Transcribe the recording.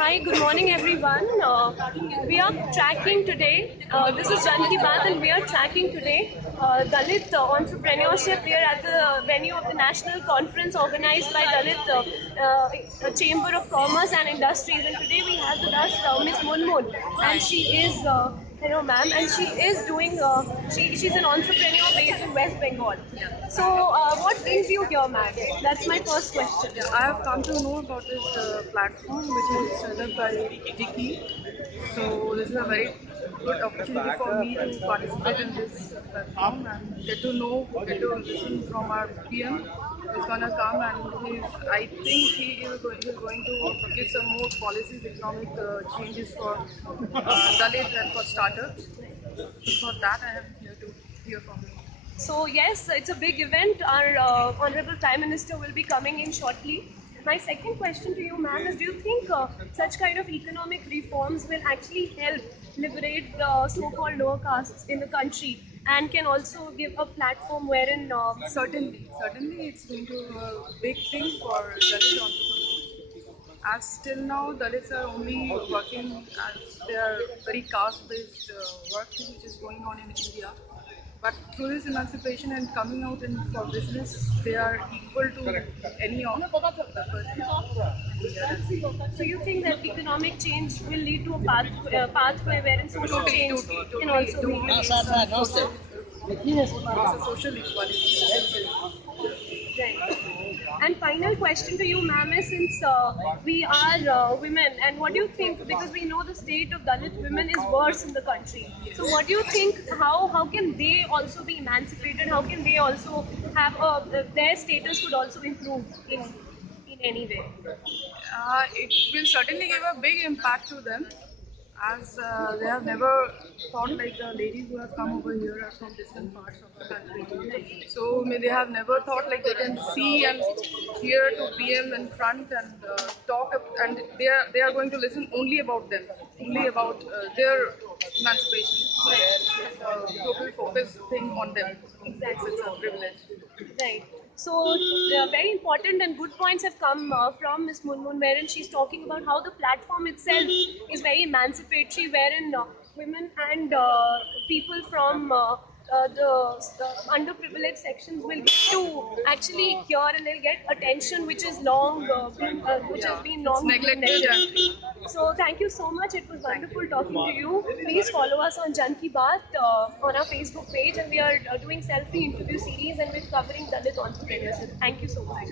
Hi, good morning everyone. We are tracking today. This is Jan Ki Baat and we are tracking today Dalit entrepreneurship here at the venue of the national conference organized by Dalit Chamber of Commerce and Industries. And today we have with us Miss Munmun, and she is, hello ma'am, and she is doing, she's an entrepreneur based in West Bengal. So what brings you here, ma'am? That's my first question. Yeah, I have come to know about this platform which is set up by Dicky. So this is a very good opportunity for me to participate in this platform and get to know, get to listen from our PM who's gonna come, and I think he's going to give some more policies, economic changes for Dalits and for startups. For that, I am here to hear from you. So yes, it's a big event. Our Honorable Prime Minister will be coming in shortly. My second question to you, ma'am, is do you think such kind of economic reforms will actually help liberate the so-called lower castes in the country and can also give a platform wherein Certainly, it's going to be a big thing for Dalit entrepreneurs. As till now, Dalits are only working as their very caste-based work which is going on in India. But through this emancipation and coming out in for business, they are equal to any of the person in India. so you think that economic change will lead to a pathway wherein social change can also be It's a social equality. right. And final question to you, ma'am, is since we are women, and what do you think? Because we know the state of Dalit women is worse in the country. So, what do you think? How can they also be emancipated? How can they also have their status could also improve in any way? It will certainly give a big impact to them, as they have never thought like the ladies who have come over here are from distant parts of the country. So they have never thought like they can see and hear to PM in front and talk, and they are going to listen only about them, only about their emancipation. Total focus thing on them. It's a privilege. Right. So, very important and good points have come from Ms. Munmun, wherein she's talking about how the platform itself is very emancipatory, wherein women and people from the underprivileged sections will get to actually hear and they'll get attention, which is which has been It's long neglected. neglected. So thank you so much. It was wonderful talking to you. Please follow us on Jan Ki Baat on our Facebook page, and we are doing selfie interview series, and we're covering Dalit entrepreneurship. Thank you so much.